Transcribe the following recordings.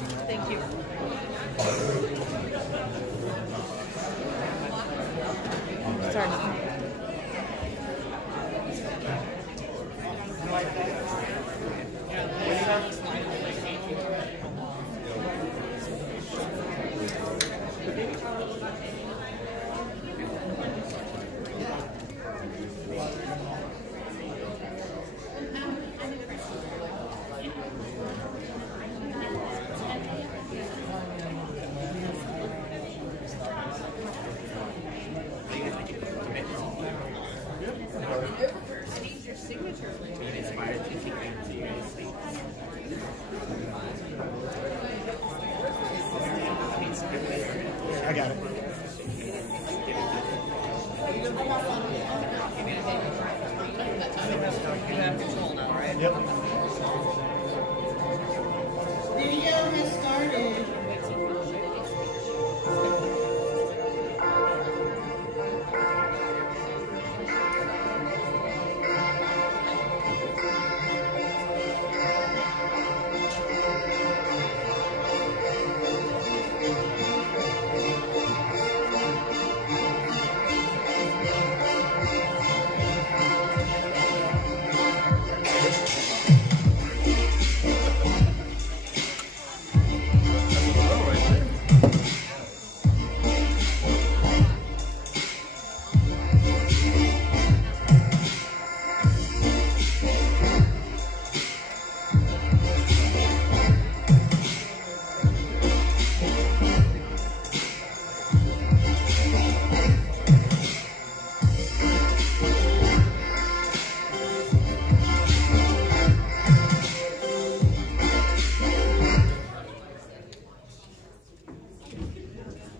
Thank you. Sorry. I got it. Yep. Video has started.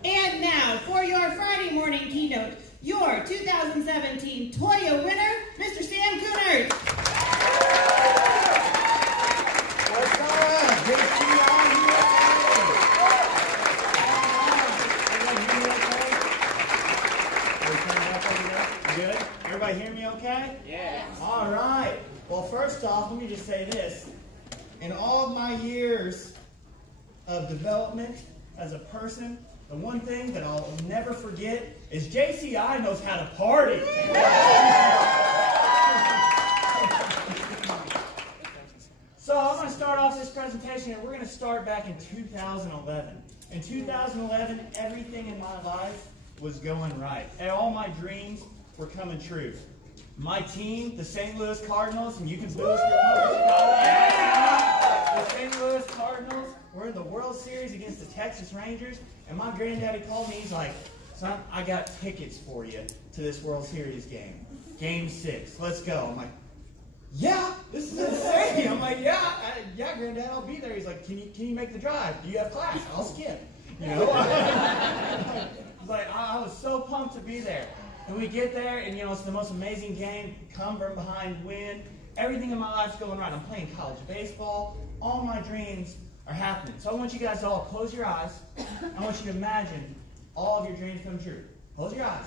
And now, for your Friday morning keynote, your 2017 Toya winner, Mr. Sam Kuhnert. What's up? JCI USA. Good? Everybody hear me okay? Yeah. All right. Well, first off, let me just say this. In all of my years of development as a person, the one thing that I'll never forget is JCI knows how to party. So I'm going to start off this presentation, and we're going to start back in 2011. In 2011, everything in my life was going right, and all my dreams were coming true. My team, the St. Louis Cardinals, and you can boo us the St. Louis Cardinals, were in the World Series against the Texas Rangers, and my granddaddy called me. He's like, "Son, I got tickets for you to this World Series game. Game 6. Let's go." I'm like, "Yeah, this is insane." I'm like, yeah, Granddad, I'll be there." He's like, can you make the drive? Do you have class? I'll skip. You know? He's like, I was so pumped to be there. And we get there, and you know, it's the most amazing game. Come from behind, win. Everything in my life's going right. I'm playing college baseball. All my dreams are happening. So I want you guys to all close your eyes. I want you to imagine all of your dreams come true. Close your eyes.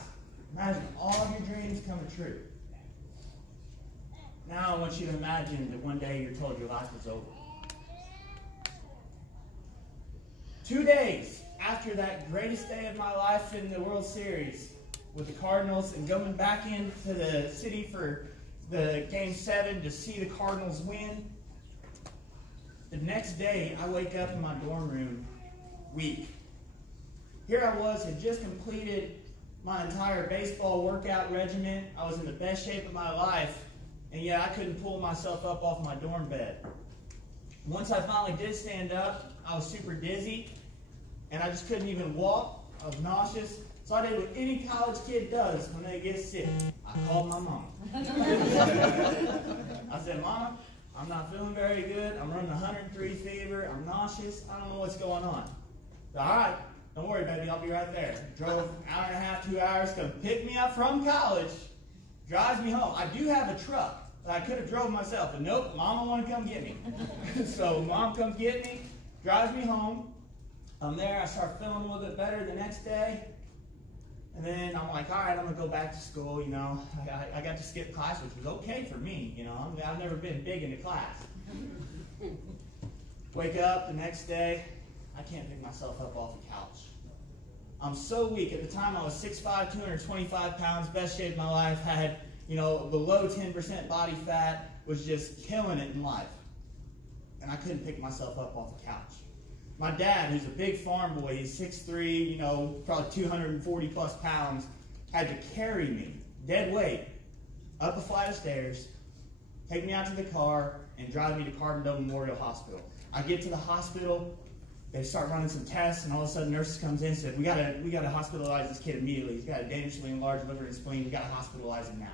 Imagine all of your dreams coming true. Now I want you to imagine that one day you're told your life is over. 2 days after that greatest day of my life in the World Series with the Cardinals and going back into the city for the Game 7 to see the Cardinals win, the next day I wake up in my dorm room weak. Here I was, had just completed my entire baseball workout regimen. I was in the best shape of my life, and yet I couldn't pull myself up off my dorm bed. Once I finally did stand up, I was super dizzy, and I just couldn't even walk. I was nauseous. So I did what any college kid does when they get sick. I called my mom. I said, "Mama, I'm not feeling very good. I'm running 103 fever. I'm nauseous. I don't know what's going on." "All right, don't worry, baby. I'll be right there." Drove an hour and a half, 2 hours, come pick me up from college, drives me home. I do have a truck that I could have drove myself, but nope, Mama wanted to come get me. So Mom comes get me, drives me home. I'm there. I start feeling a little bit better the next day. And then I'm like, all right, I'm going to go back to school, you know. I got to skip class, which was okay for me, you know. I've never been big into class. Wake up the next day, I can't pick myself up off the couch. I'm so weak. At the time, I was 6'5", 225 pounds, best shape of my life, had, below 10% body fat, was just killing it in life. And I couldn't pick myself up off the couch. My dad, who's a big farm boy, he's 6'3", probably 240 plus pounds, had to carry me, dead weight, up a flight of stairs, take me out to the car, and drive me to Carbondale Memorial Hospital. I get to the hospital, they start running some tests, and all of a sudden, nurses comes in and said, we gotta hospitalize this kid immediately. He's got a dangerously enlarged liver and spleen. We gotta hospitalize him now.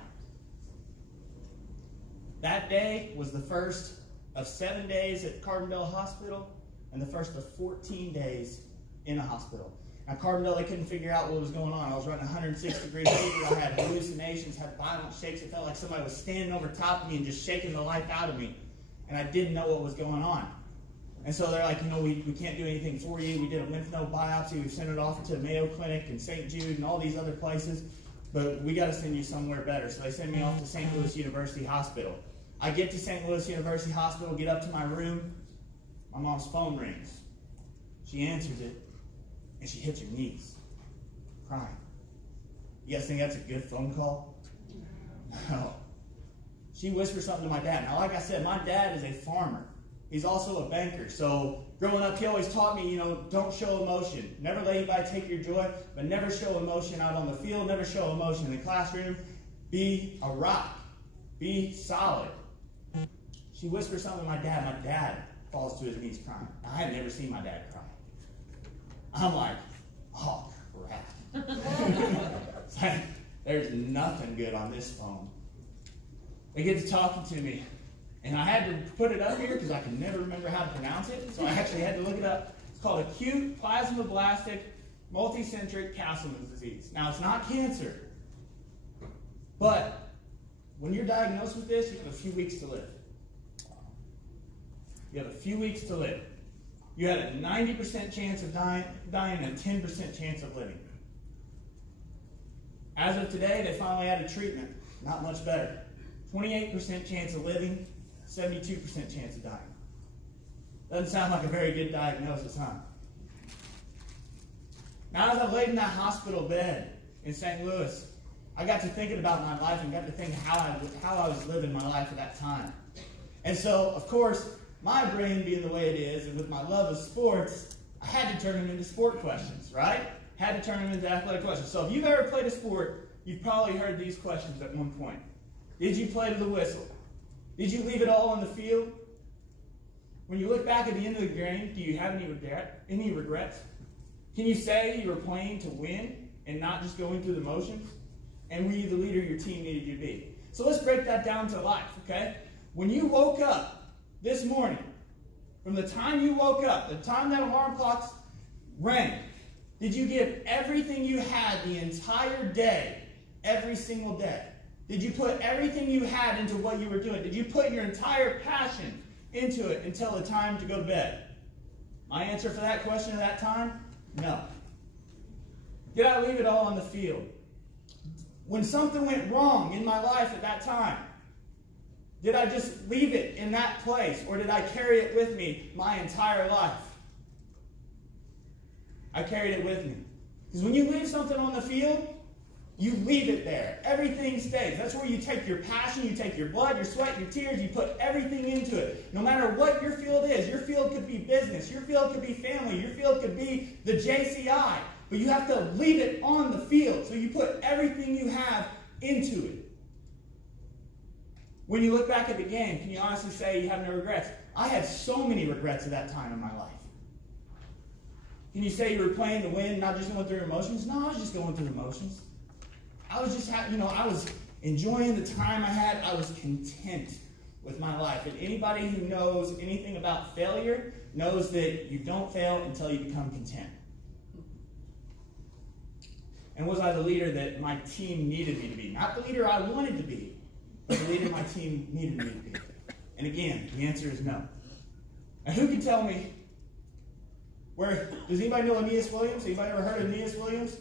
That day was the first of 7 days at Carbondale Hospital, and the first of 14 days in a hospital. At Carbondale, they couldn't figure out what was going on. I was running 106 degree fever. I had hallucinations, had violent shakes. It felt like somebody was standing over top of me and just shaking the life out of me. And I didn't know what was going on. And so they're like, we can't do anything for you. We did a lymph node biopsy. We sent it off to Mayo Clinic and St. Jude and all these other places. But we got to send you somewhere better. So they send me off to St. Louis University Hospital. I get to St. Louis University Hospital, get up to my room. My mom's phone rings. She answers it, and she hits her knees, crying. You guys think that's a good phone call? No. She whispers something to my dad. Now, like I said, my dad is a farmer. He's also a banker. So growing up, he always taught me, don't show emotion. Never let anybody take your joy, but never show emotion out on the field. Never show emotion in the classroom. Be a rock. Be solid. She whispers something to my dad. My dad falls to his knees crying. I had never seen my dad cry. I'm like, oh, crap. It's like, there's nothing good on this phone. They get to talking to me. And I had to put it up here because I could never remember how to pronounce it. So I actually had to look it up. It's called acute plasmablastic multicentric Castleman's disease. Now, it's not cancer. But when you're diagnosed with this, you have a few weeks to live. You have a few weeks to live. You had a 90% chance of dying and a 10% chance of living. As of today, they finally had a treatment. Not much better. 28% chance of living, 72% chance of dying. Doesn't sound like a very good diagnosis, huh? Now, as I laid in that hospital bed in St. Louis, I got to thinking about my life and got to think how I was living my life at that time. And so, of course, my brain being the way it is, and with my love of sports, I had to turn them into sport questions, right? Had to turn them into athletic questions. So if you've ever played a sport, you've probably heard these questions at one point. Did you play to the whistle? Did you leave it all on the field? When you look back at the end of the game, do you have any regrets? Can you say you were playing to win and not just going through the motions? And were you the leader your team needed you to be? So let's break that down to life, okay? When you woke up this morning, from the time you woke up, the time that alarm clock rang, did you give everything you had the entire day, every single day? Did you put everything you had into what you were doing? Did you put your entire passion into it until the time to go to bed? My answer for that question at that time, no. Did I leave it all on the field? When something went wrong in my life at that time, did I just leave it in that place, or did I carry it with me my entire life? I carried it with me. Because when you leave something on the field, you leave it there. Everything stays. That's where you take your passion, you take your blood, your sweat, your tears, you put everything into it. No matter what your field is, your field could be business, your field could be family, your field could be the JCI, but you have to leave it on the field. So you put everything you have into it. When you look back at the game, can you honestly say you have no regrets? I had so many regrets at that time in my life. Can you say you were playing to win, not just going through emotions? No, I was just going through emotions. I was just, I was enjoying the time I had. I was content with my life. And anybody who knows anything about failure knows that you don't fail until you become content. And was I the leader that my team needed me to be? Not the leader I wanted to be, but the leader my team needed me to be. And again, the answer is no. And who can tell me does anybody know Aeneas Williams? Anybody ever heard of Aeneas Williams?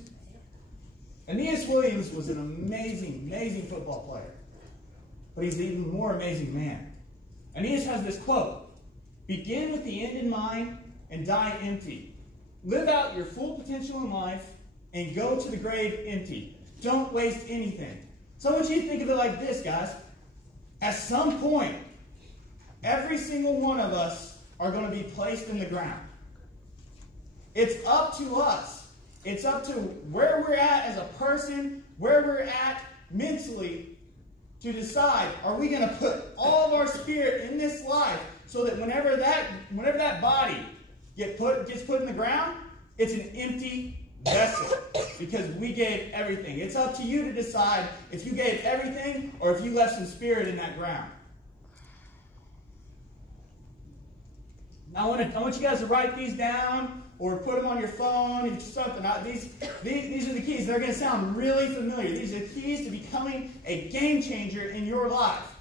Aeneas Williams was an amazing, amazing football player. But he's an even more amazing man. Aeneas has this quote: begin with the end in mind and die empty. Live out your full potential in life and go to the grave empty. Don't waste anything. So I want you to think of it like this, guys. At some point, every single one of us are going to be placed in the ground. It's up to us. It's up to where we're at as a person, where we're at mentally, to decide, are we going to put all of our spirit in this life so that whenever that body gets put in the ground, it's an empty vessel because we gave everything. It's up to you to decide if you gave everything or if you left some spirit in that ground. Now I want you guys to write these down or put them on your phone or something. These are the keys. They're going to sound really familiar. These are the keys to becoming a game changer in your life.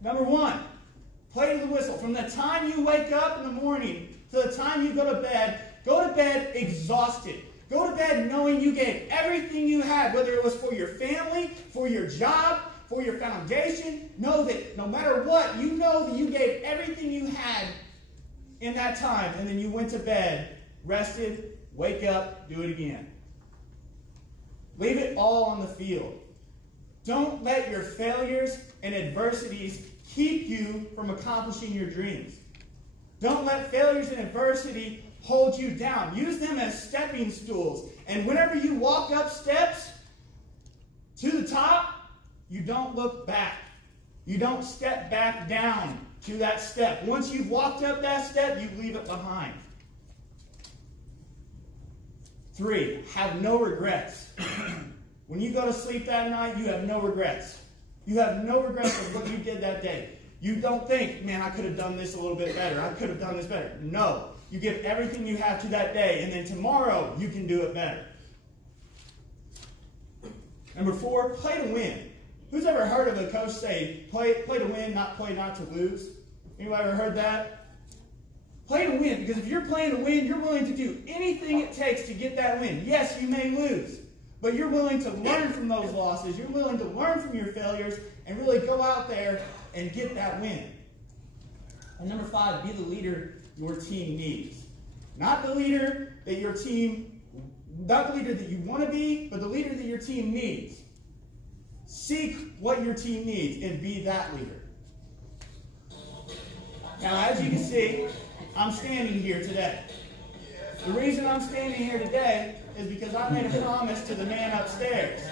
Number one, play to the whistle. From the time you wake up in the morning to the time you go to bed exhausted. Go to bed knowing you gave everything you had, whether it was for your family, for your job, for your foundation. Know that no matter what, you know that you gave everything you had in that time, and then you went to bed, rested, wake up, do it again. Leave it all on the field. Don't let your failures and adversities keep you from accomplishing your dreams. Don't let failures and adversity hold you down. Use them as stepping stools. And whenever you walk up steps to the top, you don't look back. You don't step back down to that step. Once you've walked up that step, you leave it behind. 3, have no regrets. When you go to sleep that night, you have no regrets. You have no regrets of what you did that day. You don't think, man, I could have done this a little bit better. I could have done this better. No. You give everything you have to that day, and then tomorrow you can do it better. Number 4, play to win. Who's ever heard of a coach say, play to win, not play not to lose? Anybody ever heard that? Play to win, because if you're playing to win, you're willing to do anything it takes to get that win. Yes, you may lose, but you're willing to learn from those losses. You're willing to learn from your failures and really go out there and get that win. And number 5, be the leader your team needs. Not the leader that your team, not the leader that you want to be, but the leader that your team needs. Seek what your team needs and be that leader. Now, as you can see, I'm standing here today. The reason I'm standing here today is because I made a promise to the man upstairs.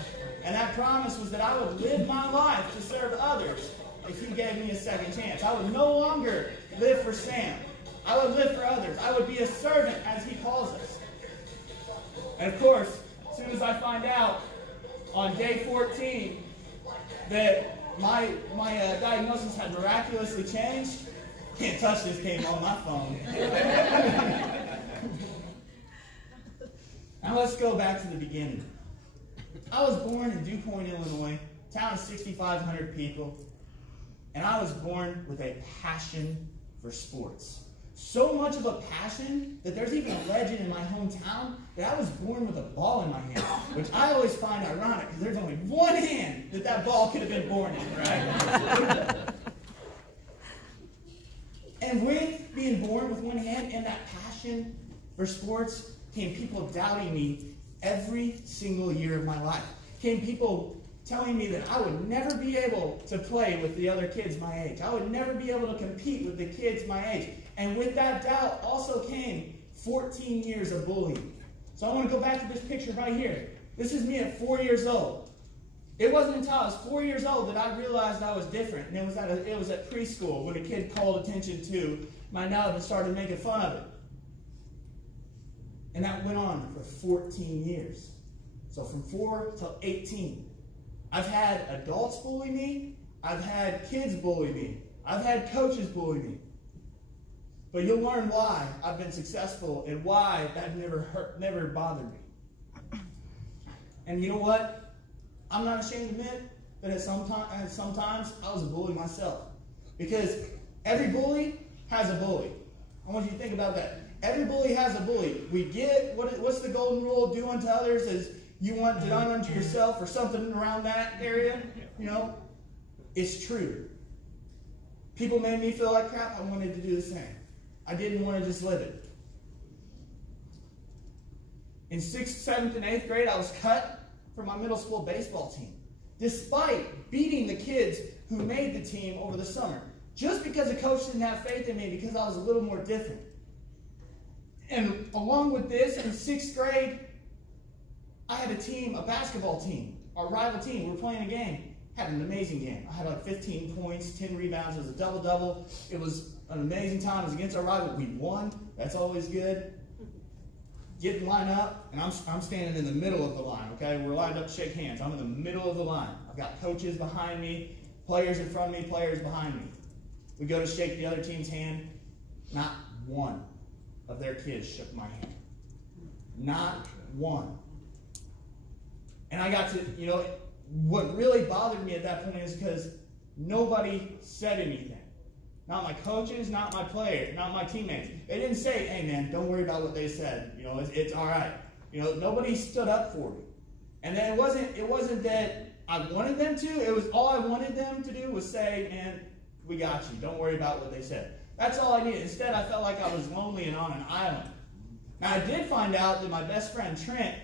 And that promise was that I would live my life to serve others if he gave me a second chance. I would no longer live for Sam. I would live for others. I would be a servant, as he calls us. And of course, as soon as I find out on day 14 that my diagnosis had miraculously changed, can't touch this, came on my phone. Now let's go back to the beginning. I was born in Dew Point, Illinois, town of 6,500 people, and I was born with a passion for sports. So much of a passion that there's even a legend in my hometown that I was born with a ball in my hand, which I always find ironic because there's only one hand that ball could have been born in, right? And with being born with one hand and that passion for sports came people doubting me every single year of my life. Came people telling me that I would never be able to play with the other kids my age. I would never be able to compete with the kids my age. And with that doubt also came 14 years of bullying. So I want to go back to this picture right here. This is me at 4 years old. It wasn't until I was 4 years old that I realized I was different. And it was at preschool when a kid called attention to my nub and started making fun of it. And that went on for 14 years. So from 4 till 18. I've had adults bully me. I've had kids bully me. I've had coaches bully me. But you'll learn why I've been successful and why that never bothered me. And you know what? I'm not ashamed to admit that sometimes I was a bully myself. Because every bully has a bully. I want you to think about that. Every bully has a bully. We get, what's the golden rule? Do unto others as you want done unto yourself, or something around that area. You know, it's true. People made me feel like crap. I wanted to do the same. I didn't want to just live it. In 6th, 7th, and 8th grade, I was cut from my middle school baseball team, despite beating the kids who made the team over the summer, just because the coach didn't have faith in me because I was a little more different. And along with this, in 6th grade, I had a team, a basketball team, our rival team. We were playing a game. Had an amazing game. I had like 15 points, 10 rebounds. It was a double-double. It was an amazing time. It was against our rival. We won. That's always good. Get in line up, and I'm standing in the middle of the line, okay? We're lined up to shake hands. I'm in the middle of the line. I've got coaches behind me, players in front of me, players behind me. We go to shake the other team's hand. Not one of their kids shook my hand. Not one. And I got to, what really bothered me at that point is because nobody said anything. Not my coaches, not my players, not my teammates. They didn't say, hey man, don't worry about what they said. It's all right. Nobody stood up for me. And then it wasn't that I wanted them to. It was all I wanted them to do was say, man, we got you. Don't worry about what they said. That's all I needed. Instead, I felt like I was lonely and on an island. Now, I did find out that my best friend, Trent,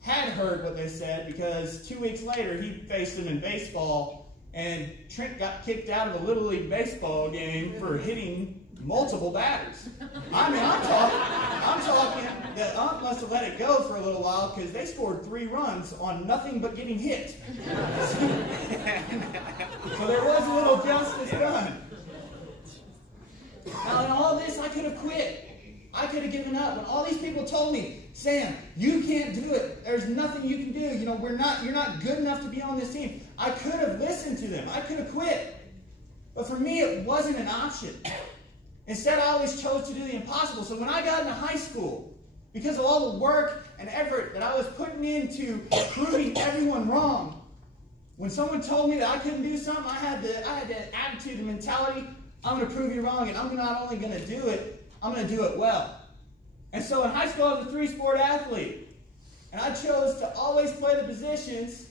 had heard what they said because 2 weeks later, he faced him in baseball, and Trent got kicked out of a Little League baseball game for hitting multiple batters. I mean, I'm talking, the ump must have let it go for a little while because they scored 3 runs on nothing but getting hit. So there was a little justice done. Now, in all this, I could have quit. I could have given up. When all these people told me, Sam, you can't do it. There's nothing you can do. You're not good enough to be on this team. I could have listened to them. I could have quit. But for me, it wasn't an option. Instead, I always chose to do the impossible. So when I got into high school, because of all the work and effort that I was putting into proving everyone wrong, when someone told me that I couldn't do something, I had the attitude, the mentality, I'm going to prove you wrong, and I'm not only going to do it, I'm going to do it well. And so in high school, I was a 3-sport athlete. And I chose to always play the positions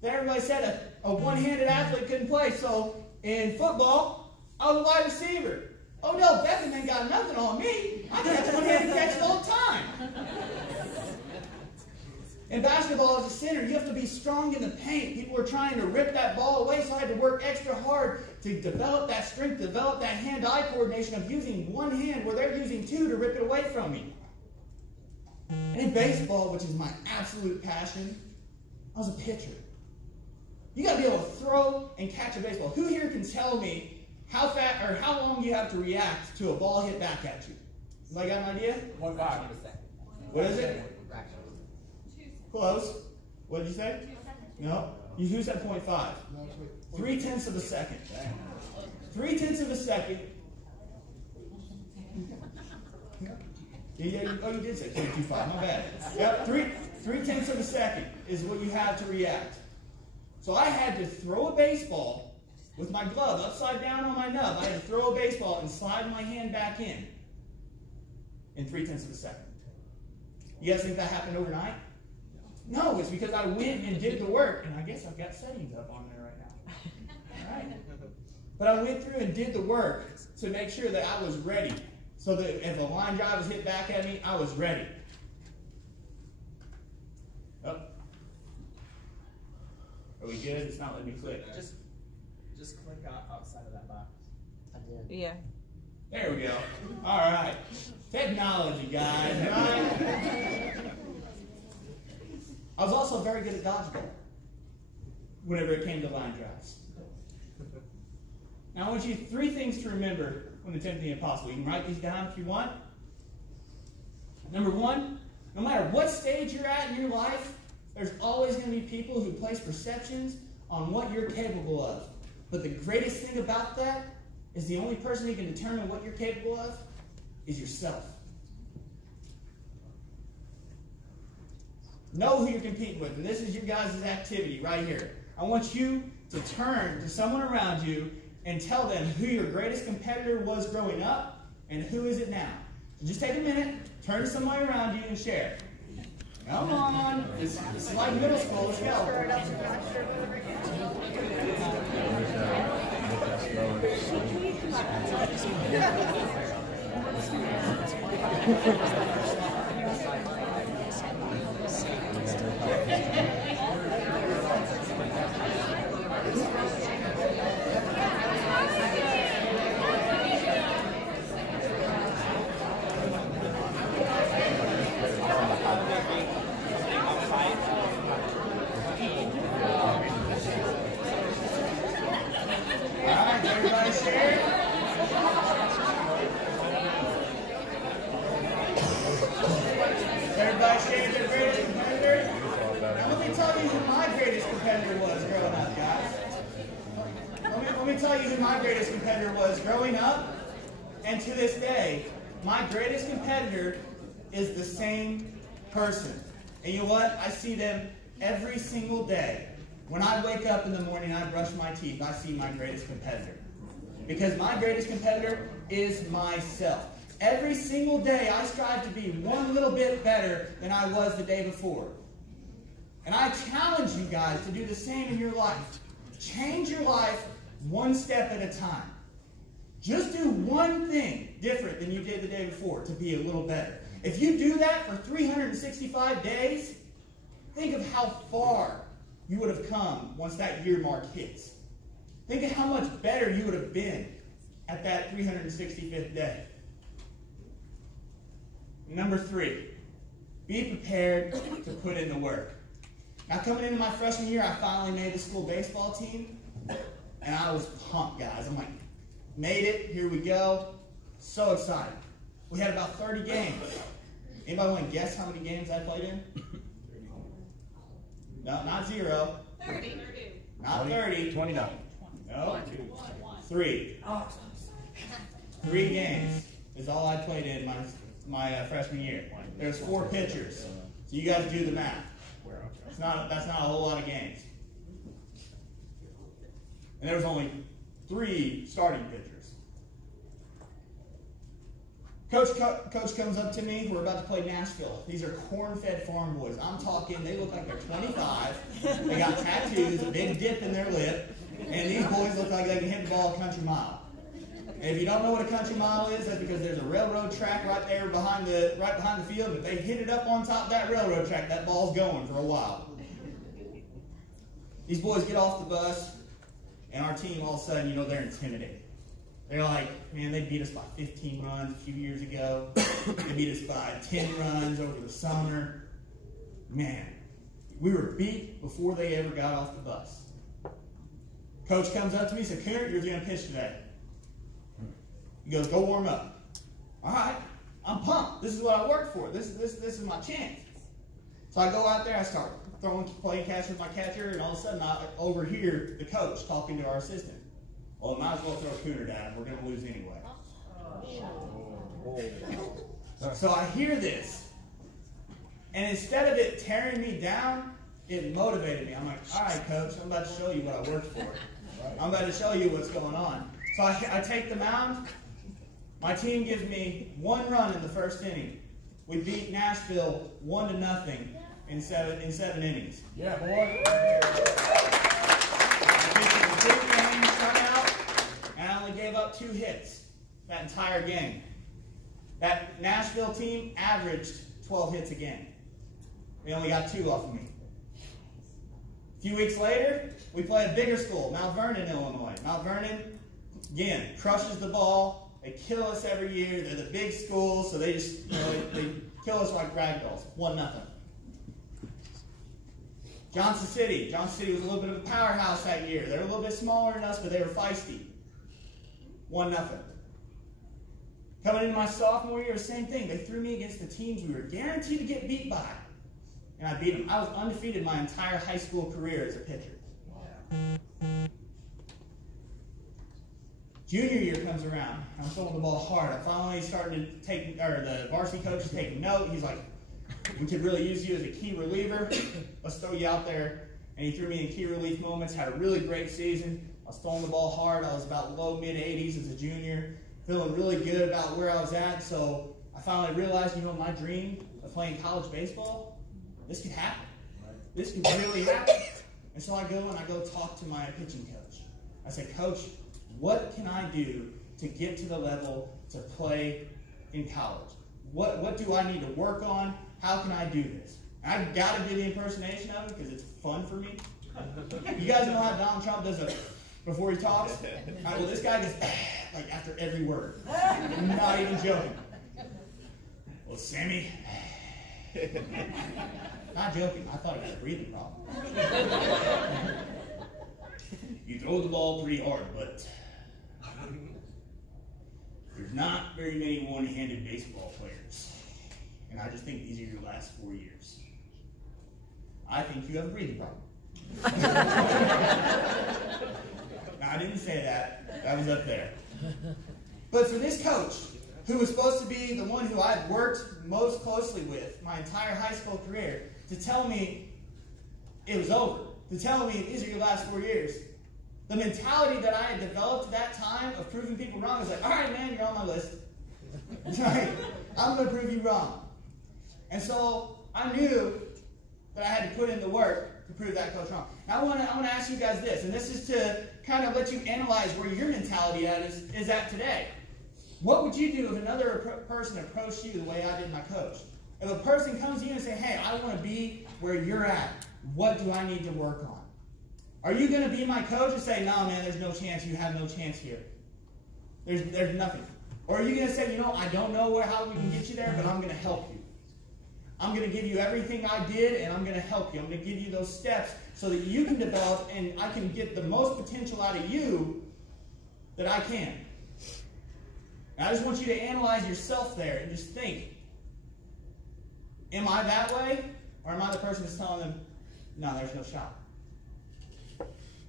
that everybody said a one-handed athlete couldn't play. So in football, I was a wide receiver. Odell Beckham ain't got nothing on me. I catch one-handed catches all the time. In basketball, as a center, you have to be strong in the paint. People were trying to rip that ball away, so I had to work extra hard to develop that strength, develop that hand-eye coordination of using one hand where they're using 2 to rip it away from me. And in baseball, which is my absolute passion, I was a pitcher. You got to be able to throw and catch a baseball. Who here can tell me how fast or how long you have to react to a ball hit back at you? Anybody got an idea? 1.5 seconds. What is it? Close. What did you say? No. Who said 0.5? 0.3 of a second. 0.3 of a second. Yeah, you did say 0.25. My bad. Yep. 0.3 of a second is what you have to react. So I had to throw a baseball with my glove upside down on my nub. I had to throw a baseball and slide my hand back in 0.3 of a second. You guys think that happened overnight? No, it's because I went and did the work, and I guess I've got settings up on there right now. All right. But I went through and did the work to make sure that I was ready, so that if a line drive was hit back at me, I was ready. Oh. Are we good? It's not letting me click. Just click outside of that box. I did. Yeah. There we go. All right. Technology, guys, right? I was also very good at dodgeball whenever it came to line drives. Now I want you 3 things to remember when attempting the impossible. You can write these down if you want. Number 1, no matter what stage you're at in your life, there's always going to be people who place perceptions on what you're capable of. But the greatest thing about that is the only person who can determine what you're capable of is yourself. Know who you're competing with, and this is your guys' activity right here. I want you to turn to someone around you and tell them who your greatest competitor was growing up and who is it now. So just take a minute, turn to somebody around you and share. Come on. It's like middle school. Let's go. Everybody sharing their greatest competitor? Now let me tell you who my greatest competitor was growing up, guys. Let me tell you who my greatest competitor was growing up, and to this day, my greatest competitor is the same person. And you know what? I see them every single day. When I wake up in the morning and I brush my teeth, I see my greatest competitor. Because my greatest competitor is myself. Every single day, I strive to be one little bit better than I was the day before. And I challenge you guys to do the same in your life. Change your life one step at a time. Just do one thing different than you did the day before to be a little better. If you do that for 365 days, think of how far you would have come once that year mark hits. Think of how much better you would have been at that 365th day. Number 3, be prepared to put in the work. Now, coming into my freshman year, I finally made the school baseball team, and I was pumped, guys. I'm like, made it, here we go. So excited. We had about 30 games. Anybody want to guess how many games I played in? No, not 0. 30. Not 30. 29. No. 3. 3 games is all I played in my freshman year. There's 4 pitchers. So you guys do the math. That's not a whole lot of games. And there was only 3 starting pitchers. Coach comes up to me. We're about to play Nashville. These are corn-fed farm boys. I'm talking, they look like they're 25. They got tattoos, a big dip in their lip. And these boys look like they can hit the ball a country mile. And if you don't know what a country mile is, that's because there's a railroad track right there behind the field. If they hit it up on top of that railroad track, that ball's going for a while. These boys get off the bus, and our team all of a sudden, you know, they're intimidated. They're like, man, they beat us by 15 runs a few years ago. They beat us by 10 runs over the summer. Man, we were beat before they ever got off the bus. Coach comes up to me and said, Kuhnert, you're going to pitch today. He goes, go warm up. All right, I'm pumped. This is what I worked for. This is my chance. So I go out there, I start playing catch with my catcher, and all of a sudden I overhear the coach talking to our assistant. Well, I might as well throw Kuhnert at him. We're going to lose anyway. So I hear this, and instead of it tearing me down, it motivated me. I'm like, all right, coach, I'm about to show you what I worked for. I'm about to show you what's going on. So I take the mound. My team gives me 1 run in the first inning. We beat Nashville 1-0 in 7 innings. Yeah, boy. And I only gave up 2 hits that entire game. That Nashville team averaged 12 hits a game. They only got 2 off of me. A few weeks later, we play a bigger school, Mount Vernon, Illinois. Mount Vernon, again, crushes the ball. They kill us every year. They're the big school, so they just they kill us like ragdolls. 1-0. Johnson City was a little bit of a powerhouse that year. They're a little bit smaller than us, but they were feisty. 1-0. Coming into my sophomore year, same thing. They threw me against the teams we were guaranteed to get beat by. And I beat them. I was undefeated my entire high school career as a pitcher. Junior year comes around. I'm throwing the ball hard. I'm finally starting to take, the varsity coach is taking note. He's like, we could really use you as a key reliever. Let's throw you out there. And he threw me in key relief moments. Had a really great season. I was throwing the ball hard. I was about low, mid-80s as a junior. Feeling really good about where I was at. So I finally realized, you know, my dream of playing college baseball, this could happen. This could really happen. And so I go talk to my pitching coach. I said, Coach, what can I do to get to the level to play in college? What do I need to work on? How can I do this? I've got to do the impersonation of him because it's fun for me. You guys know how Donald Trump does it before he talks? Well, this guy goes like after every word. I'm not even joking. Well, Sammy. Not joking. I thought he had a breathing problem. You throw the ball pretty hard, but there's not very many one-handed baseball players. And I just think these are your last 4 years. I think you have a breathing problem. No, I didn't say that. That was up there. But for this coach, who was supposed to be the one who I've worked most closely with my entire high school career, to tell me it was over, to tell me these are your last 4 years, the mentality that I had developed at that time of proving people wrong was like, all right, man, you're on my list. Right? I'm going to prove you wrong. And so I knew that I had to put in the work to prove that coach wrong. Now I want to ask you guys this, and this is to kind of let you analyze where your mentality is at today. What would you do if another person approached you the way I did my coach? If a person comes to you and says, hey, I want to be where you're at, what do I need to work on? Are you going to be my coach and say, no, man, there's no chance, you have no chance here? There's nothing. Or are you going to say, you know, I don't know how we can get you there, but I'm going to help you. I'm going to give you everything I did, and I'm going to help you. I'm going to give you those steps so that you can develop, and I can get the most potential out of you that I can. And I just want you to analyze yourself there and just think, am I that way? Or am I the person that's telling them, no, there's no shot?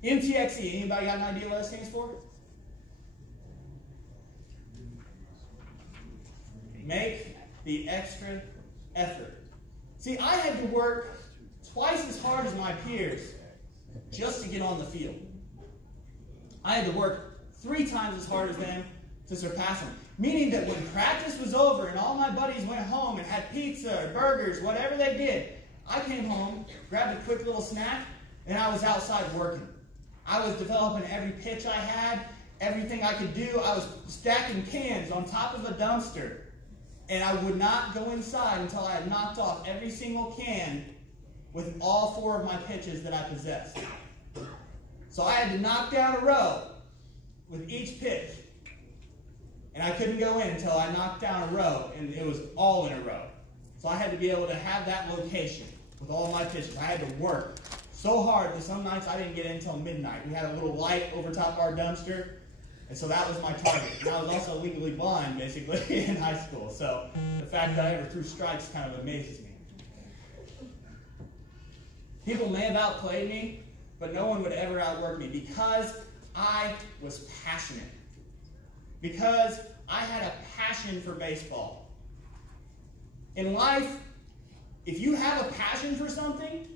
MTXE, anybody got an idea what that stands for? Make the extra effort. See, I had to work twice as hard as my peers just to get on the field. I had to work 3 times as hard as them to surpass them. Meaning that when practice was over and all my buddies went home and had pizza or burgers, whatever they did, I came home, grabbed a quick little snack, and I was outside working. I was developing every pitch I had, everything I could do. I was stacking cans on top of a dumpster. And I would not go inside until I had knocked off every single can with all 4 of my pitches that I possessed. So I had to knock down a row with each pitch. And I couldn't go in until I knocked down a row, and it was all in a row. So I had to be able to have that location with all my pitches. I had to work so hard that some nights I didn't get in until midnight. We had a little light over top of our dumpster. And so that was my target. And I was also legally blind, basically, in high school. So the fact that I ever threw strikes kind of amazes me. People may have outplayed me, but no one would ever outwork me because I was passionate. Because I had a passion for baseball. In life, if you have a passion for something,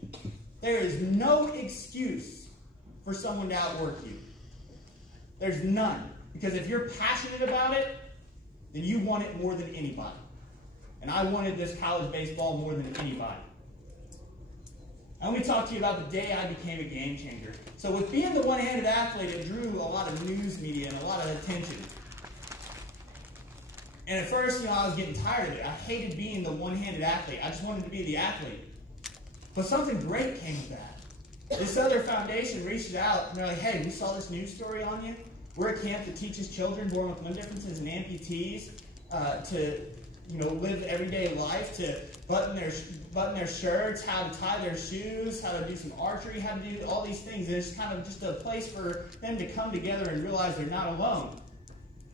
there is no excuse for someone to outwork you. There's none. Because if you're passionate about it, then you want it more than anybody. And I wanted this college baseball more than anybody. Now let me talk to you about the day I became a game changer. So with being the one-handed athlete, it drew a lot of news media and a lot of attention. And at first, you know, I was getting tired of it. I hated being the one-handed athlete. I just wanted to be the athlete. But something great came of that. This other foundation reached out and they're like, hey, we saw this news story on you. We're a camp that teaches children born with limb differences and amputees to, you know, live everyday life, to button their shirts, how to tie their shoes, how to do some archery, how to do all these things. And it's kind of just a place for them to come together and realize they're not alone.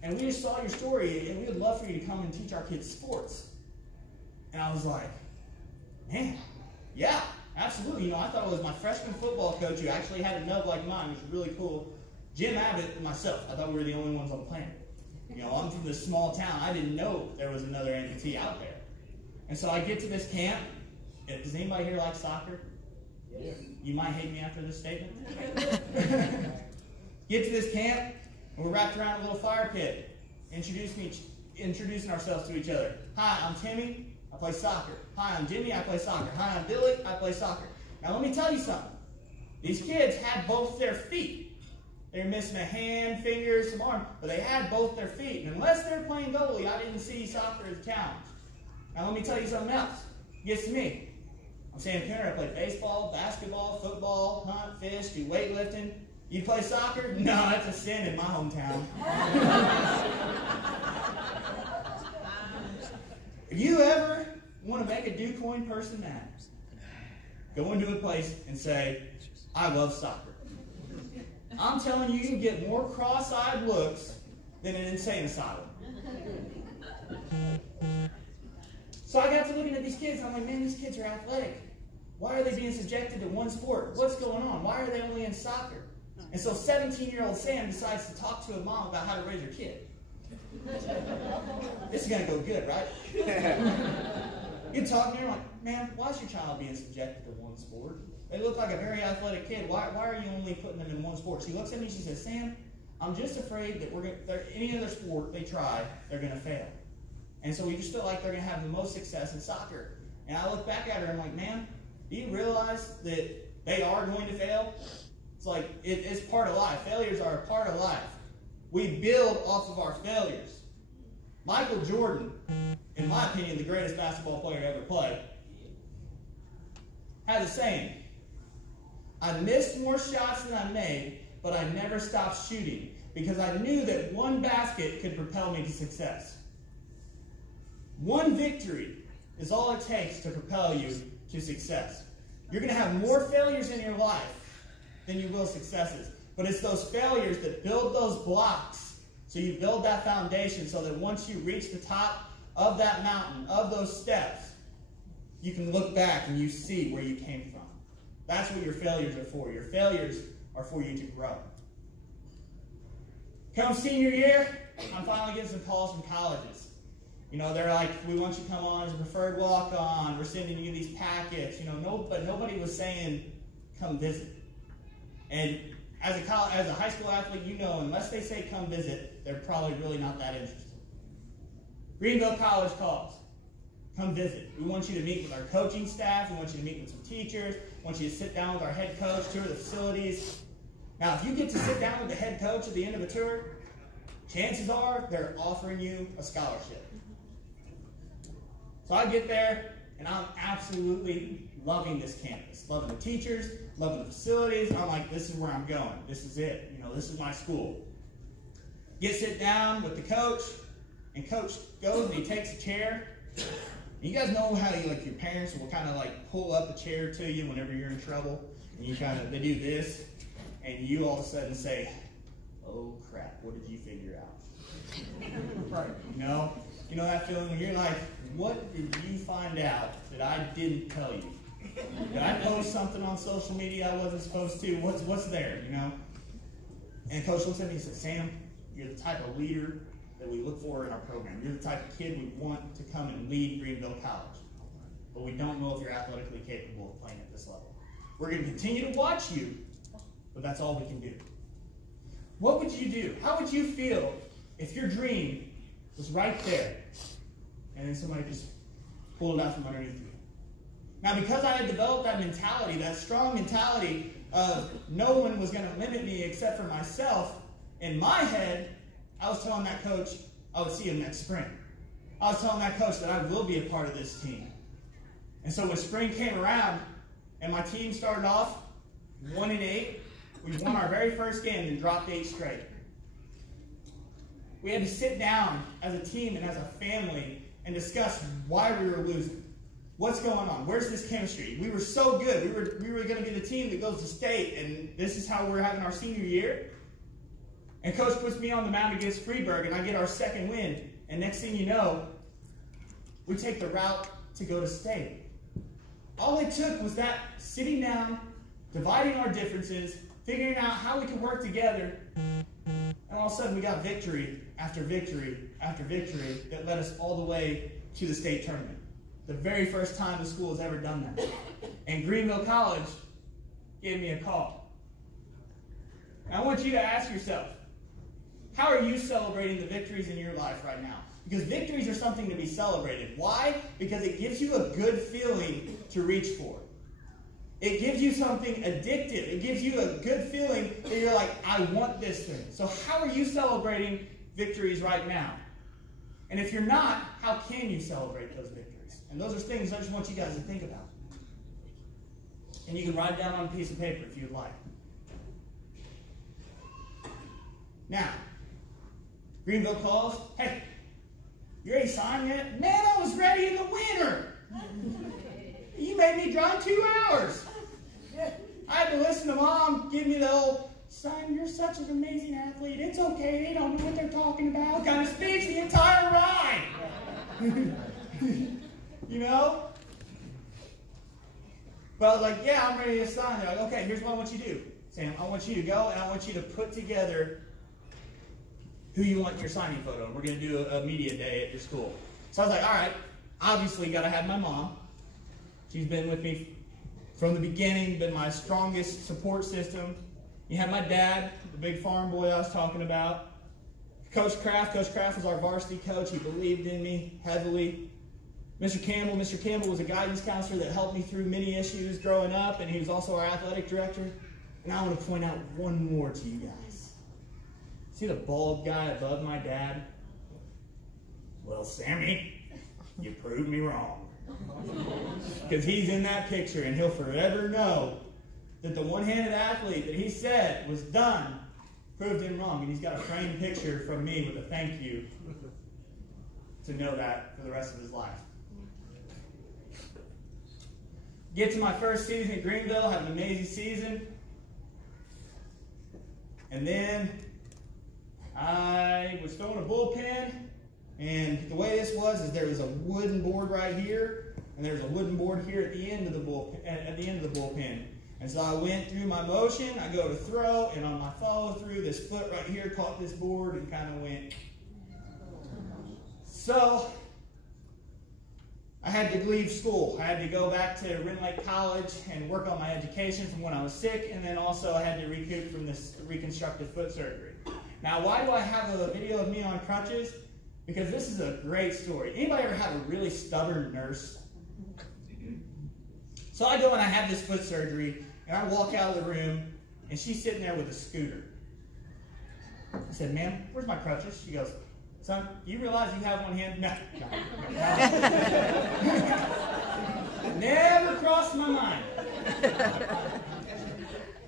And we just saw your story, and we would love for you to come and teach our kids sports. And I was like, man, yeah. Absolutely. You know, I thought it was my freshman football coach who actually had a nub like mine, which was really cool. Jim Abbott and myself. I thought we were the only ones on the planet. You know, I'm from this small town. I didn't know there was another amputee out there. And so I get to this camp. Does anybody here like soccer? Yes. You might hate me after this statement. Get to this camp, and we're wrapped around a little fire pit, introducing ourselves to each other. Hi, I'm Timmy. I play soccer. Hi, I'm Jimmy. I play soccer. Hi, I'm Billy. I play soccer. Now, let me tell you something. These kids had both their feet. They're missing a hand, fingers, some arm, but they had both their feet. And unless they're playing goalie, I didn't see soccer as a challenge. Now let me tell you something else. Gets to me. I'm saying Kuhnert, I played baseball, basketball, football, hunt, fish, do weightlifting. You play soccer? No, that's a sin in my hometown. If you ever want to make a DuCoin person mad, go into a place and say, I love soccer. I'm telling you, you can get more cross-eyed looks than an insane asylum. So I got to looking at these kids, and I'm like, man, these kids are athletic. Why are they being subjected to one sport? What's going on? Why are they only in soccer? And so 17-year-old Sam decides to talk to a mom about how to raise her kid. This is going to go good, right? You talk to her, like, man, why is your child being subjected to one sport? They look like a very athletic kid. Why are you only putting them in one sport? She looks at me and she says, Sam, I'm just afraid that any other sport they try, they're going to fail. And so we just feel like they're going to have the most success in soccer. And I look back at her and I'm like, man, do you realize that they are going to fail? It's like, it's part of life. Failures are a part of life. We build off of our failures. Michael Jordan, in my opinion, the greatest basketball player to ever play, has a saying, I missed more shots than I made, but I never stopped shooting because I knew that one basket could propel me to success. One victory is all it takes to propel you to success. You're going to have more failures in your life than you will successes. But it's those failures that build those blocks. So you build that foundation so that once you reach the top of that mountain, of those steps, you can look back and you see where you came from. That's what your failures are for. Your failures are for you to grow. Come senior year, I'm finally getting some calls from colleges. You know, they're like, we want you to come on as a preferred walk-on. We're sending you these packets. You know, but nobody was saying, come visit. And as a high school athlete, you know, unless they say come visit, they're probably really not that interested. Greenville College calls. Come visit. We want you to meet with our coaching staff. We want you to meet with some teachers. We want you to sit down with our head coach, tour the facilities. Now, if you get to sit down with the head coach at the end of a tour, chances are they're offering you a scholarship. So I get there, and I'm absolutely loving this campus. Loving the teachers, loving the facilities. I'm like, this is where I'm going. This is it. You know, this is my school. Sit down with the coach, and coach goes and he takes a chair. And you guys know how your parents will kind of like pull up a chair to you whenever you're in trouble, and they do this, and you all of a sudden say, oh crap, what did you figure out? You know that feeling when you're like, what did you find out that I didn't tell you? Did I post something on social media I wasn't supposed to? What's there, you know? And coach looks at me and says, Sam, you're the type of leader that we look for in our program. You're the type of kid we want to come and lead Greenville College. But we don't know if you're athletically capable of playing at this level. We're going to continue to watch you, but that's all we can do. What would you do? How would you feel if your dream was right there and then somebody just pulled it out from underneath you? Now, because I had developed that mentality, that strong mentality of no one was going to limit me except for myself, in my head, I was telling that coach I would see him next spring. I was telling that coach that I will be a part of this team. And so when spring came around and my team started off 1-8, we won our very first game and dropped 8 straight. We had to sit down as a team and as a family and discuss why we were losing. What's going on? Where's this chemistry? We were so good. We were going to be the team that goes to state, and this is how we're having our senior year. And coach puts me on the mound against Freeburg, and I get our second win. And next thing you know, we take the route to go to state. All it took was that sitting down, dividing our differences, figuring out how we could work together, and all of a sudden we got victory after victory after victory that led us all the way to the state tournament. The very first time the school has ever done that. And Greenville College gave me a call. And I want you to ask yourself, how are you celebrating the victories in your life right now? Because victories are something to be celebrated. Why? Because it gives you a good feeling to reach for. It gives you something addictive. It gives you a good feeling that you're like, I want this thing. So how are you celebrating victories right now? And if you're not, how can you celebrate those victories? And those are things I just want you guys to think about. And you can write it down on a piece of paper if you'd like. Now, Greenville calls, hey, you ready to sign yet? Man, I was ready in the winter. You made me drive 2 hours. I had to listen to Mom give me the old, son, you're such an amazing athlete. It's okay, they don't know what they're talking about. Kind of speech the entire ride. You know? But I was like, yeah, I'm ready to sign. They're like, okay, here's what I want you to do. Sam, I want you to go and I want you to put together who you want in your signing photo. And we're going to do a media day at your school. So I was like, all right, obviously got to have my mom. She's been with me from the beginning, been my strongest support system. You have my dad, the big farm boy I was talking about. Coach Kraft was our varsity coach. He believed in me heavily. Mr. Campbell was a guidance counselor that helped me through many issues growing up, and he was also our athletic director. And I want to point out one more to you guys. See the bald guy above my dad? Well, Sammy, you proved me wrong. Because he's in that picture, and he'll forever know that the one-handed athlete that he said was done proved him wrong. And he's got a framed picture from me with a thank you to know that for the rest of his life. Get to my first season at Greenville, have an amazing season. And then I was throwing a bullpen, and the way this was is there was a wooden board right here, and there's a wooden board here at the end of the bullpen. And so I went through my motion, I go to throw, and on my follow through, this foot right here caught this board and kind of went. So I had to leave school. I had to go back to Wren Lake College and work on my education from when I was sick, and then also I had to recoup from this reconstructive foot surgery. Now, why do I have a video of me on crutches? Because this is a great story. Anybody ever have a really stubborn nurse? So I go and I have this foot surgery, and I walk out of the room, and she's sitting there with a scooter. I said, ma'am, where's my crutches? She goes, son, you realize you have one hand? No. Never crossed my mind.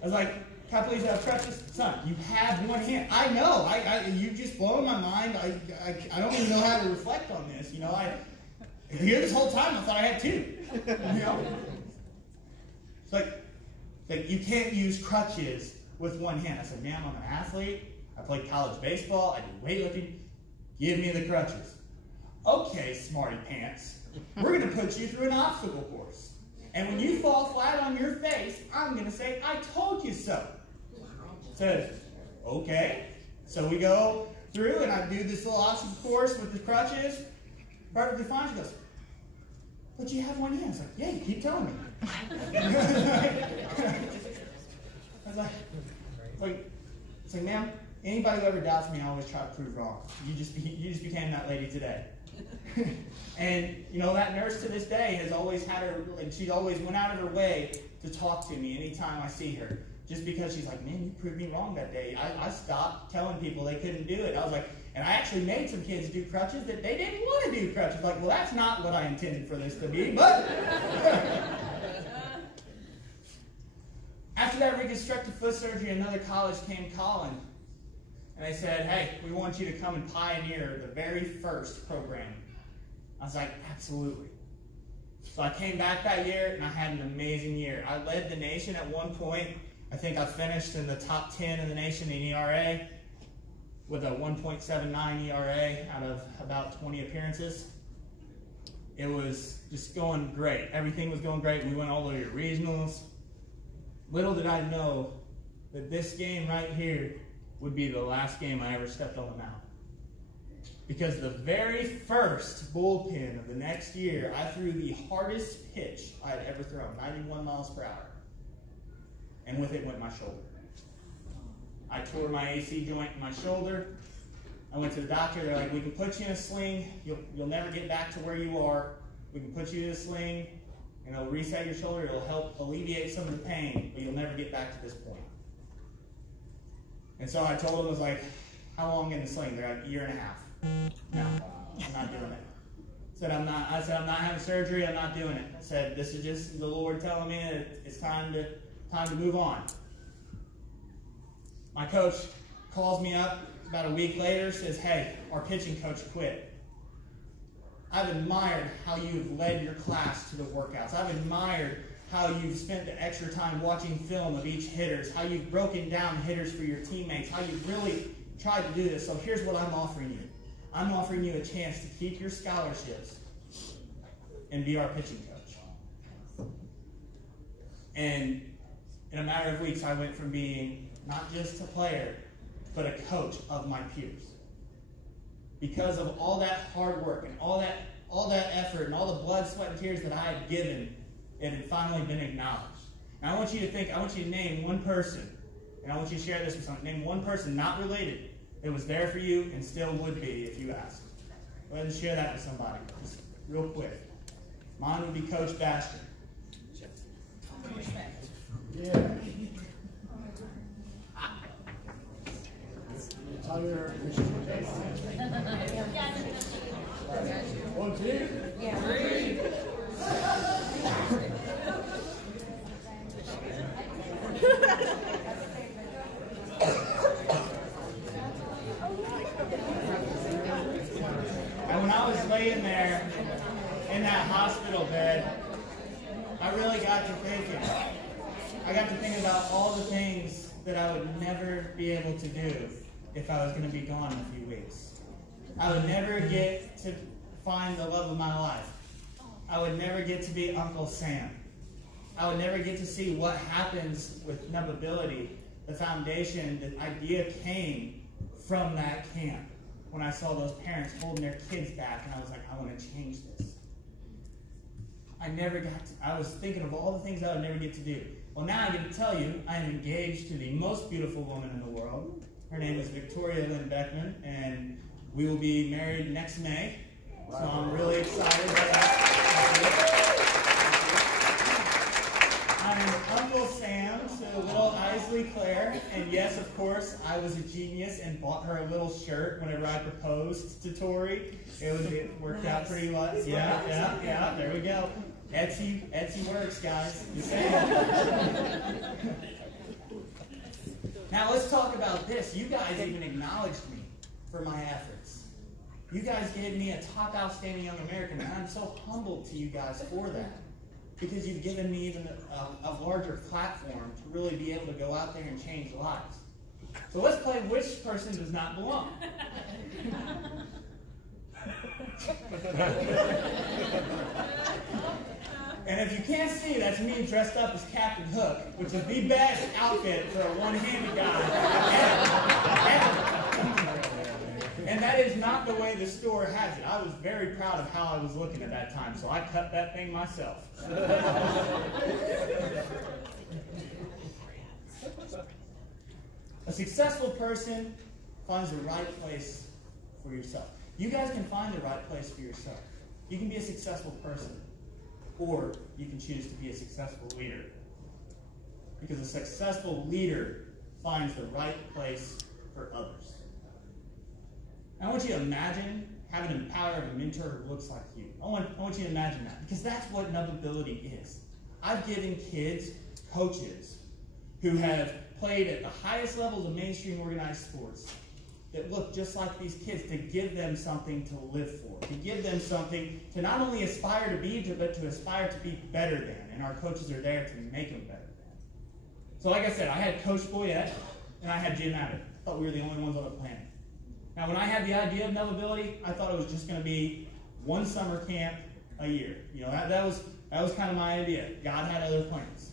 I was like, can I please have crutches? Son, you have one hand. I know. You just blowing my mind. I don't even know how to reflect on this. You know, here this whole time I thought I had two. You know? It's like you can't use crutches with one hand. I said, ma'am, I'm an athlete. I played college baseball. I do weightlifting. Give me the crutches. Okay, smarty pants. We're going to put you through an obstacle course. And when you fall flat on your face, I'm going to say, I told you so. Said, okay. So we go through, and I do this little obstacle course with the crutches. Perfectly fine. She goes, but you have one hand. I was like, yeah, you keep telling me. I was like, ma'am, anybody who ever doubts me, I always try to prove wrong. You just became that lady today. And you know, that nurse to this day has always had her, and she always went out of her way to talk to me anytime I see her. Just because she's like, man, you proved me wrong that day. I stopped telling people they couldn't do it. I was like, and I actually made some kids do crutches that they didn't want to do crutches. Like, well, that's not what I intended for this to be, but after that reconstructive foot surgery, another college came calling. And they said, hey, we want you to come and pioneer the very first program. I was like, absolutely. So I came back that year, and I had an amazing year. I led the nation at one point. I think I finished in the top 10 in the nation in ERA with a 1.79 ERA out of about 20 appearances. It was just going great. Everything was going great. We went all the way to regionals. Little did I know that this game right here would be the last game I ever stepped on the mound. Because the very first bullpen of the next year, I threw the hardest pitch I had ever thrown, 91 miles per hour. And with it went my shoulder. I tore my AC joint in my shoulder. I went to the doctor. They're like, we can put you in a sling. You'll never get back to where you are. We can put you in a sling. and it'll reset your shoulder. It'll help alleviate some of the pain, but you'll never get back to this point. And so I told him, I was like, how long in the sling? They're like, 1.5 years. No, I'm not doing it. I said, I'm not having surgery. I'm not doing it. I said, this is just the Lord telling me that it's time to move on. My coach calls me up about a week later, says, hey, our pitching coach quit. I've admired how you've led your class to the workouts. I've admired how you've spent the extra time watching film of each hitters, how you've broken down hitters for your teammates, how you've really tried to do this. So here's what I'm offering you. I'm offering you a chance to keep your scholarships and be our pitching coach. And in a matter of weeks, I went from being not just a player, but a coach of my peers. Because of all that hard work and all that effort and all the blood, sweat, and tears that I had given, it had finally been acknowledged. And I want you to name one person, and I want you to share this with someone. Name one person not related that was there for you and still would be if you asked. Go ahead and share that with somebody, just real quick. Mine would be Coach Bastian. Yeah. Tell your one, two, three. And when I was laying there in that hospital bed, I really got to thinking. I got to thinking about all the things that I would never be able to do if I was going to be gone in a few weeks. I would never get to find the love of my life. I would never get to be Uncle Sam. I would never get to see what happens with nubbability. The foundation, the idea came from that camp when I saw those parents holding their kids back, and I was like, I want to change this. I was thinking of all the things I would never get to do. Well, now I get to tell you, I am engaged to the most beautiful woman in the world. Her name is Victoria Lynn Beckman, and we will be married next May. So I'm really excited about that. I'm Uncle Sam to little Isley Claire, and yes, of course, I was a genius and bought her a little shirt whenever I proposed to Tori. It worked out pretty well. Yeah, there we go. Etsy works, guys. Just saying. Now let's talk about this. You guys even acknowledged me for my efforts. You guys gave me a top outstanding young American, and I'm so humbled to you guys for that. Because you've given me even a larger platform to really be able to go out there and change lives. So let's play which person does not belong. And if you can't see, that's me dressed up as Captain Hook, which is the best outfit for a one-handed guy ever. And that is not the way the store has it. I was very proud of how I was looking at that time, so I cut that thing myself. A successful person finds the right place for yourself. You guys can find the right place for yourself. You can be a successful person, or you can choose to be a successful leader. Because a successful leader finds the right place for others. I want you to imagine having the power of a mentor who looks like you. I want you to imagine that, because that's what nubbability is. I've given kids coaches who have played at the highest levels of mainstream organized sports that look just like these kids, to give them something to live for, to give them something to not only aspire to be, but to aspire to be better than. And our coaches are there to make them better than. So like I said, I had Coach Boyette and I had Jim Abbott. I thought we were the only ones on the planet. Now, when I had the idea of nubbability, I thought it was just going to be one summer camp a year. You know, that was kind of my idea. God had other plans.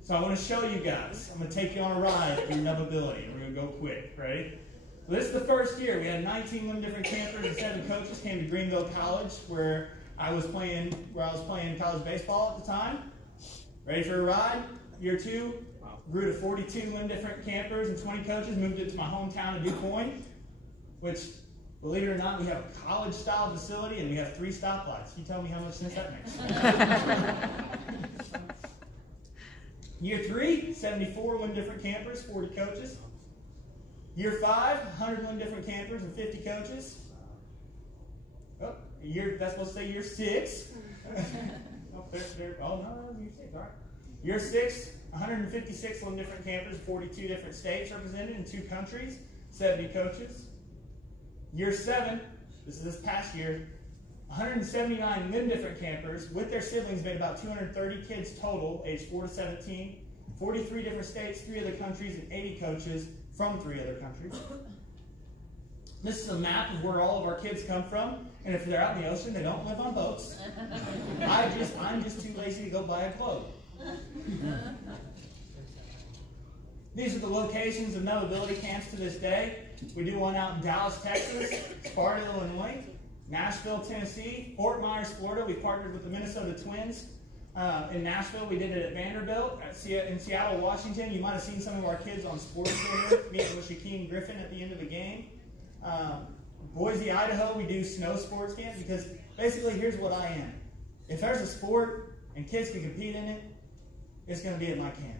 So I want to show you guys. I'm going to take you on a ride through nubbability. We're going to go quick. Ready? So this is the first year. We had 19 different campers and 7 coaches came to Greenville College, where I was playing college baseball at the time. Ready for a ride? Year 2, grew to 42 different campers and 20 coaches. Moved it to my hometown of Du Quoin, which Believe it or not, we have a college-style facility, and we have 3 stoplights. You tell me how much sense that makes. Year 3, 74 win different campers, 40 coaches. Year 5, 101 different campers and 50 coaches. Oh, that's supposed to say year 6. Oh, no, year 6, all right. Year 6, 156 win different campers, 42 different states represented in 2 countries, 70 coaches. Year 7, this is this past year, 179 win different campers with their siblings made about 230 kids total, aged 4 to 17, 43 different states, 3 other countries, and 80 coaches from 3 other countries. This is a map of where all of our kids come from, and if they're out in the ocean, they don't live on boats. I'm just too lazy to go buy a globe. These are the locations of navigability camps to this day. We do one out in Dallas, Texas, Sparta, Illinois, Nashville, Tennessee, Fort Myers, Florida. We partnered with the Minnesota Twins. In Nashville, we did it at Vanderbilt. In Seattle, Washington, you might have seen some of our kids on Sports Center meeting with Shaquem Griffin at the end of the game. Boise, Idaho, we do snow sports camp because basically here's what I am. If there's a sport and kids can compete in it, it's going to be at my camp.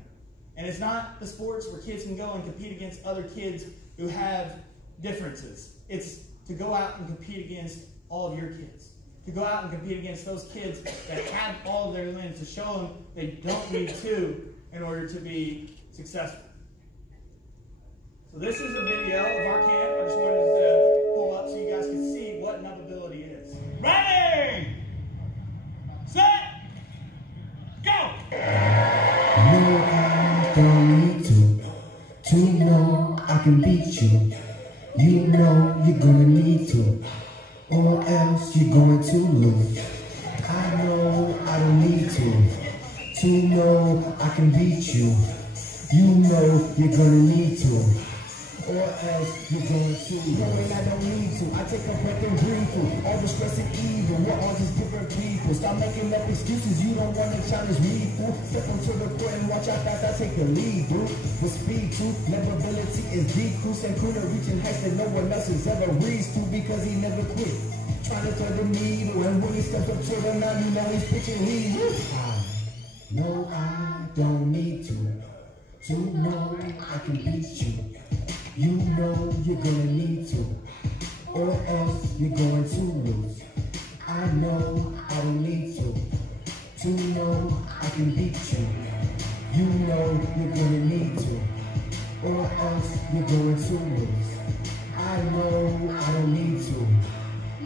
And it's not the sports where kids can go and compete against other kids who have differences. It's to go out and compete against all of your kids. To go out and compete against those kids that have all of their limbs, to show them they don't need 2 in order to be successful. So this is a video of our camp. I just wanted to pull up so you guys can see what navigability is. Ready, set, go! No, I don't need to know I can beat you. You know you're gonna need to, or else you're going to lose. I know I don't need to know I can beat you. You know you're gonna need to, or else you're going to lose. Knowing I don't need to, I take a breath and breathe through all the stress and evil. We're all just different people. Stop making up excuses, you don't want to challenge me, fool. Step onto the court and watch how fast I take the lead, dude. With speed too, livability is decreased, and Kuhnert reaching heights that no one else has ever reached to because he never quit. Trying to thread the needle, and when he steps up to the now, you know he's pitching lead. I know I don't need to know I can beat you. You know you're gonna need to, or else you're going to lose. I know I don't need to know I can beat you. You know you're gonna need to, or else you're going to lose. I know I don't need to.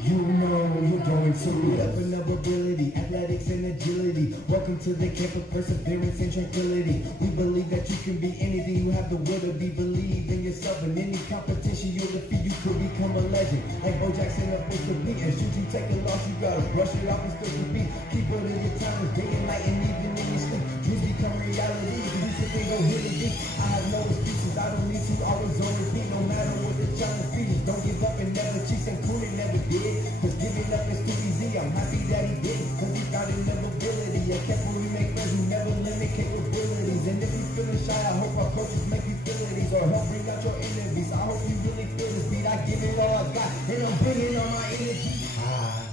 You know you're going to lose. Up in ability, athletics and agility. Welcome to the camp of perseverance and tranquility. We believe that you can be anything you have the will to be. Believe in yourself. In any competition you'll defeat, you could become a legend. Like Bo Jackson up with the beat. And should you take a loss, you gotta brush it off and still compete. Keep it in your time, day and night, and even in your sleep. Dreams become reality. You simply go hit it deep. I have no excuses. I don't need to always on repeat. No matter what the challenge feels. Don't give up and never cheat. And Kuhnert never did. Cause giving up is too easy. I'm happy that he did. Cause he got inevitability. A camp where we make friends who never limit capabilities. And if you feeling shy, I hope our coaches make you feel it. Or help bring out your enemies. I hope you really feel this beat. I give it all I got. And I'm bringing all my energy. I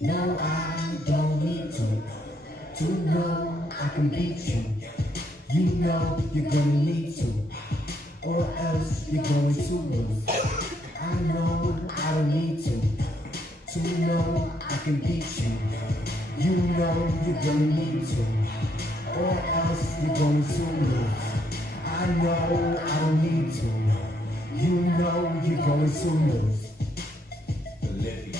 know I don't need to know I can beat you. You know you're gonna need to, or else you're going to lose. I know I don't need to know I can beat you. You know you're gonna need to, or else you're going to lose. I know I don't need to. You know you're going to lose. Philippians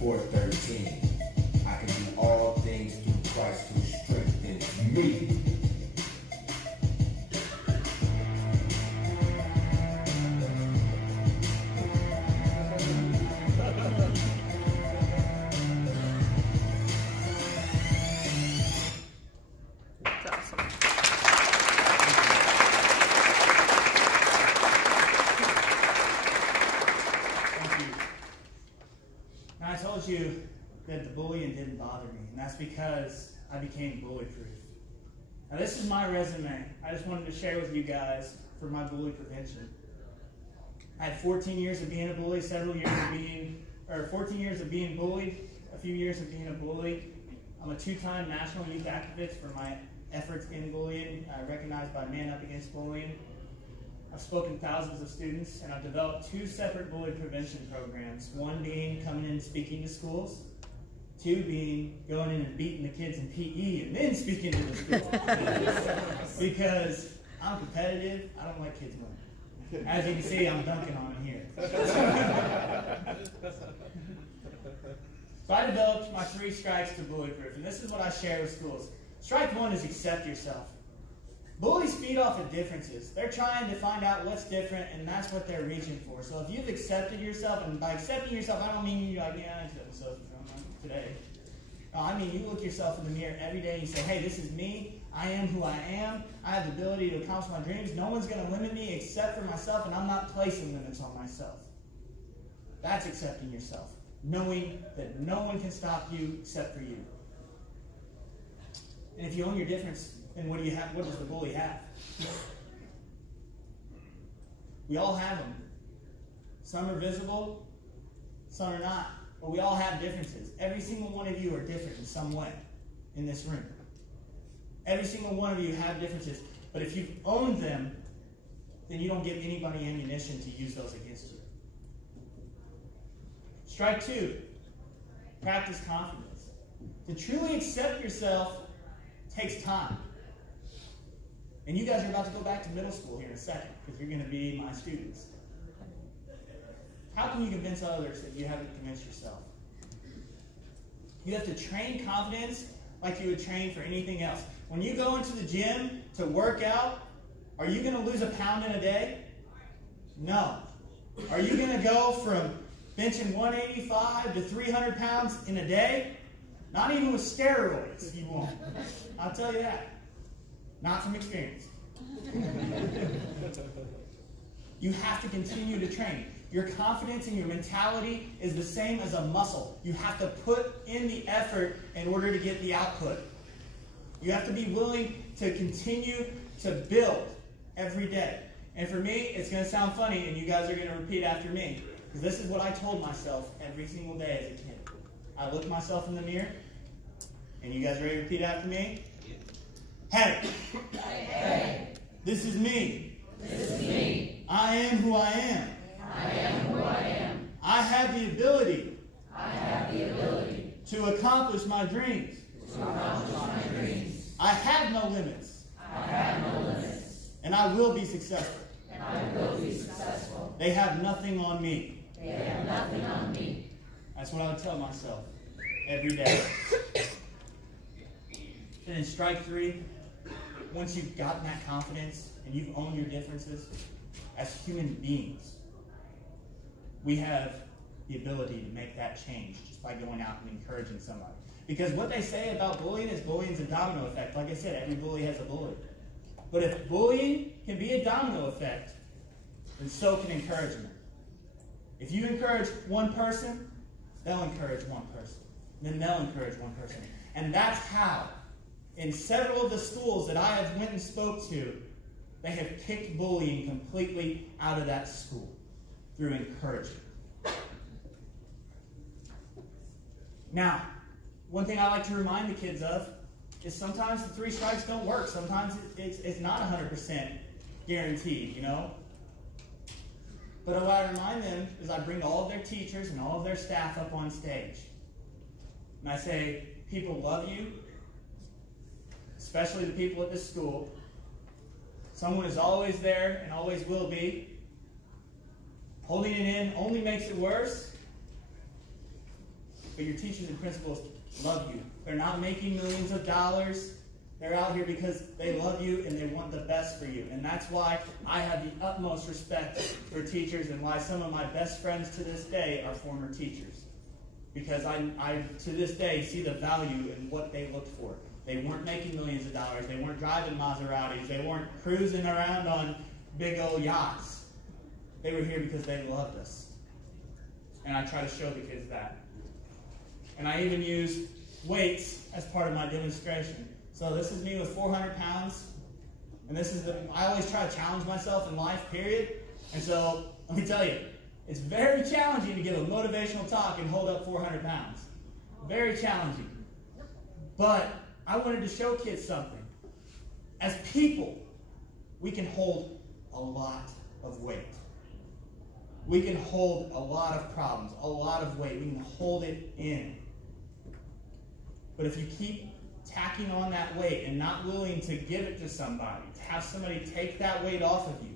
4:13. I can do all things through Christ who strengthens me. You that the bullying didn't bother me, and that's because I became bully-proof. Now this is my resume. I just wanted to share with you guys for my bully prevention. I had 14 years of being a bully, 14 years of being bullied, a few years of being a bully. I'm a 2-time national youth activist for my efforts in bullying, recognized by Man Up Against Bullying. I've spoken to thousands of students, and I've developed 2 separate bully prevention programs. One being coming in and speaking to schools. 2 being going in and beating the kids in PE and then speaking to the school. Because I'm competitive, I don't like kids winning. As you can see, I'm dunking on it here. So I developed my 3 strikes to bully proof, and this is what I share with schools. Strike 1 is accept yourself. Bullies feed off of differences. They're trying to find out what's different, and that's what they're reaching for. So if you've accepted yourself, and by accepting yourself, I don't mean you like, yeah, I accept myself today. No, I mean you look yourself in the mirror every day and you say, hey, this is me. I am who I am. I have the ability to accomplish my dreams. No one's going to limit me except for myself, and I'm not placing limits on myself. That's accepting yourself. Knowing that no one can stop you except for you. And if you own your difference, then what do you have? What does the bully have? We all have them. Some are visible, some are not. But we all have differences. Every single one of you are different in some way in this room. Every single one of you have differences. But if you've owned them, then you don't give anybody ammunition to use those against you. Strike 2, practice confidence. To truly accept yourself takes time. And you guys are about to go back to middle school here in a second, because you're going to be my students. How can you convince others that you haven't convinced yourself? You have to train confidence like you would train for anything else. When you go into the gym to work out, are you going to lose a pound in a day? No. Are you going to go from benching 185 to 300 pounds in a day? Not even with steroids, you won't. I'll tell you that. Not from experience. You have to continue to train. Your confidence and your mentality is the same as a muscle. You have to put in the effort in order to get the output. You have to be willing to continue to build every day. And for me, it's going to sound funny, and you guys are going to repeat after me, because this is what I told myself every single day as a kid. I looked myself in the mirror, and you guys ready to repeat after me? Hey! Hey! This is me. This is me. I am who I am. I am who I am. I have the ability. I have the ability To accomplish my dreams. to accomplish my dreams. I have no limits. I have no limits. And I will be successful. And I will be successful. They have nothing on me. They have nothing on me. That's what I would tell myself every day. And in strike 3, once you've gotten that confidence and you've owned your differences, as human beings, we have the ability to make that change just by going out and encouraging somebody. Because what they say about bullying is bullying's a domino effect. Like I said, every bully has a bully. But if bullying can be a domino effect, then so can encouragement. If you encourage one person, they'll encourage one person. Then they'll encourage one person. And that's how, in several of the schools that I have went and spoke to, they have kicked bullying completely out of that school through encouragement. Now, one thing I like to remind the kids of is sometimes the 3 strikes don't work. Sometimes it's not 100% guaranteed, you know? But what I remind them is I bring all of their teachers and all of their staff up on stage. And I say, people love you, especially the people at this school. Someone is always there and always will be. Holding it in only makes it worse. But your teachers and principals love you. They're not making millions of dollars. They're out here because they love you and they want the best for you. And that's why I have the utmost respect for teachers, and why some of my best friends to this day are former teachers. Because I to this day see the value in what they looked for. They weren't making millions of dollars. They weren't driving Maseratis. They weren't cruising around on big old yachts. They were here because they loved us. And I try to show the kids that. And I even use weights as part of my demonstration. So this is me with 400 pounds. And this is I always try to challenge myself in life, period. And so Let me tell you, it's very challenging to give a motivational talk and hold up 400 pounds. Very challenging. But I wanted to show kids something. As people, we can hold a lot of weight. We can hold a lot of problems, a lot of weight. We can hold it in. But if you keep tacking on that weight and not willing to give it to somebody, to have somebody take that weight off of you,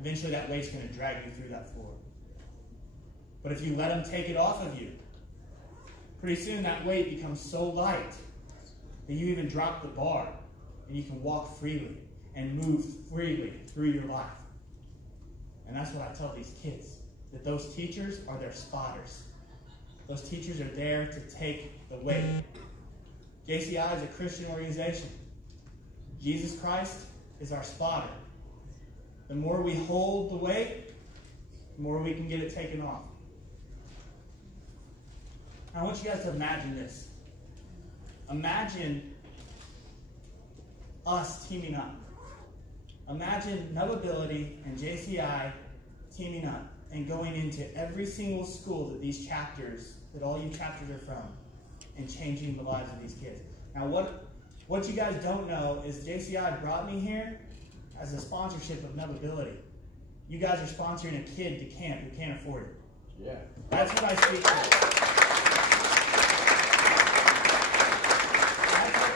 eventually that weight's going to drag you through that floor. But if you let them take it off of you, pretty soon that weight becomes so light that you even drop the bar and you can walk freely and move freely through your life. And that's what I tell these kids, that those teachers are their spotters. Those teachers are there to take the weight. JCI is a Christian organization. Jesus Christ is our spotter. The more we hold the weight, the more we can get it taken off. I want you guys to imagine this. Imagine us teaming up. Imagine Knowability and JCI teaming up and going into every single school that these chapters, that all you chapters are from, and changing the lives of these kids. Now what you guys don't know is JCI brought me here as a sponsorship of Knowability. You guys are sponsoring a kid to camp who can't afford it. Yeah. That's what I speak for.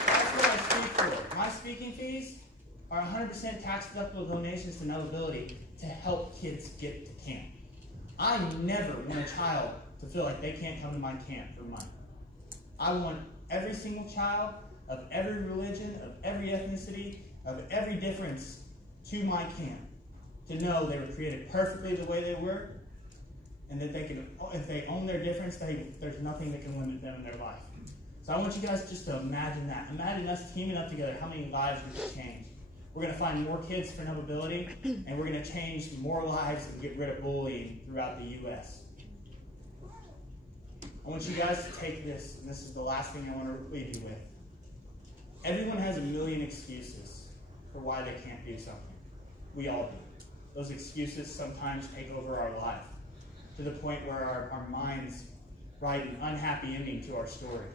That's what I speak for. My speaking fees are 100% tax-deductible donations to Knowability to help kids get to camp. I never want a child to feel like they can't come to my camp for money. I want every single child of every religion, of every ethnicity, of every difference to my camp to know they were created perfectly the way they were, and that they can, if they own their difference, there's nothing that can limit them in their life. So I want you guys just to imagine that. Imagine us teaming up together, how many lives we could change. We're going to find more kids for Knowability, and we're going to change more lives and get rid of bullying throughout the U.S. I want you guys to take this, and this is the last thing I want to leave you with. Everyone has a million excuses for why they can't do something. We all do. Those excuses sometimes take over our life to the point where our minds write an unhappy ending to our story.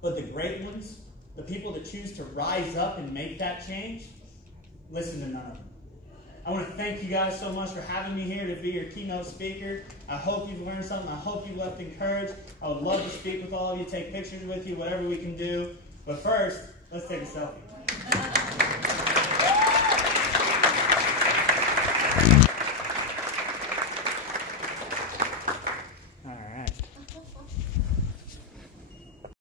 But the great ones, the people that choose to rise up and make that change, listen to none of them. I want to thank you guys so much for having me here to be your keynote speaker. I hope you've learned something. I hope you left encouraged. I would love to speak with all of you, take pictures with you, whatever we can do. But first, let's take a selfie.